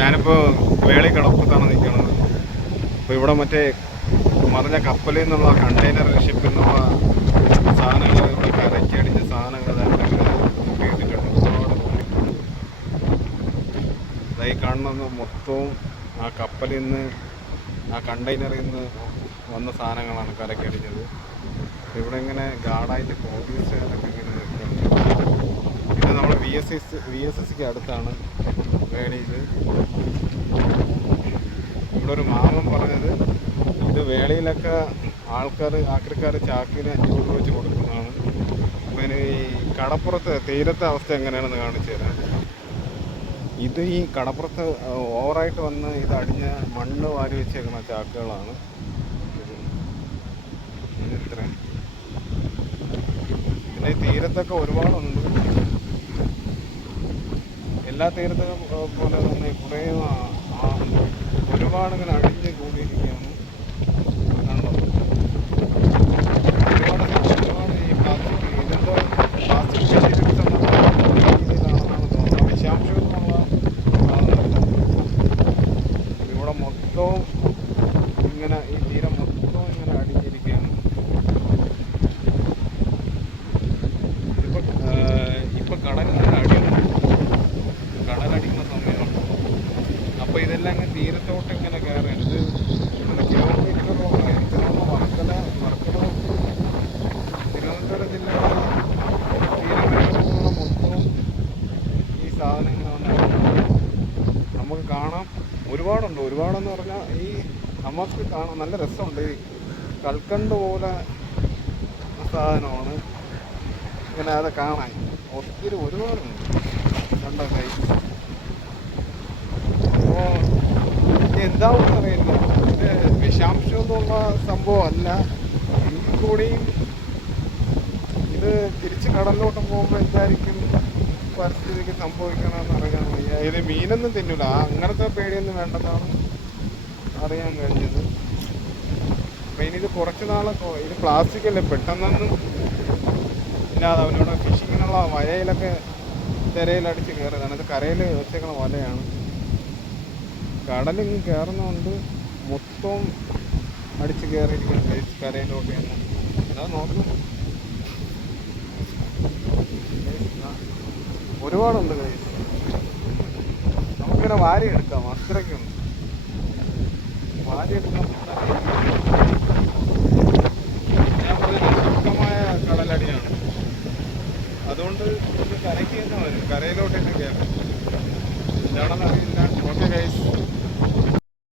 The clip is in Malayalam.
ഞാനിപ്പോൾ വേളി കടപ്പുറത്താണ് നിൽക്കുന്നത്. അപ്പോൾ ഇവിടെ മറ്റേ മറിഞ്ഞ കപ്പലിൽ നിന്നുള്ള കണ്ടെയ്നർ ഷിപ്പിൽ നിന്നുള്ള സാധനങ്ങൾ ഇവിടെ കരയ്ക്കടിച്ച സാധനങ്ങൾ ചെയ്തിട്ടുണ്ട്. ഇതായി കാണുന്നത് മൊത്തവും ആ കപ്പലിൽ നിന്ന് ആ കണ്ടെയ്നറിൽ നിന്ന് വന്ന സാധനങ്ങളാണ് കരയ്ക്കടിഞ്ഞത്. ഇവിടെ ഇങ്ങനെ ഗാർഡായിട്ട് പോലീസുകാരൊക്കെ ഇങ്ങനെ നിൽക്കുന്നുണ്ട്. പിന്നെ നമ്മൾ വി എസ് എസ് സിക്ക് അടുത്താണ് വേളിയിൽ. ഇവിടെ ഒരു മാമൻ പറഞ്ഞത് ഇത് വേളിയിലൊക്കെ ആക്രിക്കാർ ചാക്കിന് 5 രൂപ വെച്ച് കൊടുക്കുന്നതാണ്. അപ്പോൾ ഇനി ഈ കടപ്പുറത്ത് തീരത്തെ അവസ്ഥ എങ്ങനെയാണെന്ന് കാണിച്ചു തരാം. ഇത് ഈ കടപ്പുറത്ത് ഓവറായിട്ട് വന്ന് ഇത് അടിഞ്ഞ മണ്ണ് വാരി വെച്ചേക്കുന്ന ചാക്കുകളാണ്. ഇത്രയും പിന്നെ ഈ തീരത്തൊക്കെ ഒരുപാടുണ്ട്. എല്ലാ തീരത്തും പോലെ തന്നെ കുറേ ഒരുപാട് ഇങ്ങനെ അടിഞ്ഞ് കൂടിയിരിക്കുകയാണ്. കണ്ടോ, ഒരുപാട് ഈ പ്ലാസ്റ്റിക് ഇതെന്തോ പ്ലാസ്റ്റിക് രീതിയിലാണെന്നാണ് തോന്നുന്നത്. വിഷാംശമെന്നുള്ള ഇവിടെ മൊത്തവും ഇങ്ങനെ ഈ തീരം മൊത്തവും ഇങ്ങനെ അടിഞ്ഞിരിക്കുകയാണ്. ഇപ്പം കടലടിക്കുന്ന സമയമാണ്. അപ്പോൾ ഇതെല്ലാം ഇങ്ങനെ തീരത്തോട്ട് ഇങ്ങനെ കയറരുത്. ഇങ്ങനെ കിലോമീറ്ററോളം തിരുവനന്തപുരം ജില്ലയിലെ തീരമേഖലകളിലുള്ള മൊത്തവും ഈ സാധനം ഇങ്ങനെ വന്ന് നമുക്ക് കാണാം. ഒരുപാടെന്ന് പറഞ്ഞാൽ ഈ നമുക്ക് കാണാൻ നല്ല രസമുണ്ട്. ഈ കൽക്കണ്ട് പോലെ സാധനമാണ് ഇങ്ങനെ അത് കാണാൻ ഒത്തിരി ഒരുപാടുണ്ട്. കണ്ടോ കൈ. അപ്പോൾ എന്താണെന്ന് അറിയില്ല, ഇത് വിഷാംശം എന്നുള്ള സംഭവമല്ല. എങ്കിൽ കൂടിയും ഇത് തിരിച്ച് കടലിലോട്ട് പോകുമ്പോൾ എന്തായിരിക്കും പരിസ്ഥിതിക്ക് സംഭവിക്കണമെന്ന് അറിയാൻ വയ്യ. ഇത് മീനൊന്നും തിന്നില്ല, അങ്ങനത്തെ പേടിയൊന്നും വേണ്ടെന്നാണ് അറിയാൻ കഴിഞ്ഞത്. അപ്പം ഇനി ഇത് കുറച്ച് നാളൊക്കെ ഇത് പ്ലാസ്റ്റിക് അല്ലേ, പെട്ടെന്നൊന്നും ഇല്ലാതെ അവനോട് ഫിഷിങ്ങിനുള്ള വലയിലൊക്കെ തിരയിലടിച്ച് കയറുകയാണ്. ഇത് കരയിൽ വെച്ചേക്കുന്ന വലയാണ്. കടലിങ്ങ് കയറുന്നതുകൊണ്ട് മൊത്തം അടിച്ച് കയറിയിരിക്കുന്ന കരയിലോട്ട് തന്നെ. അതാ നോക്കും, ഒരുപാടുണ്ട് കൈ. നമുക്കിങ്ങനെ വാരിയെടുക്കാം, അത്രയ്ക്കുണ്ട്. വാരിയെടുക്കാൻ ഞാൻ പറയുന്നത് ശക്തമായ കടലടിയാണ്. അതുകൊണ്ട് ഇത് കരയ്ക്ക് തന്നെ വരും, കരയിലോട്ട് തന്നെ കയറും. എന്താണെന്ന് അറിയില്ല.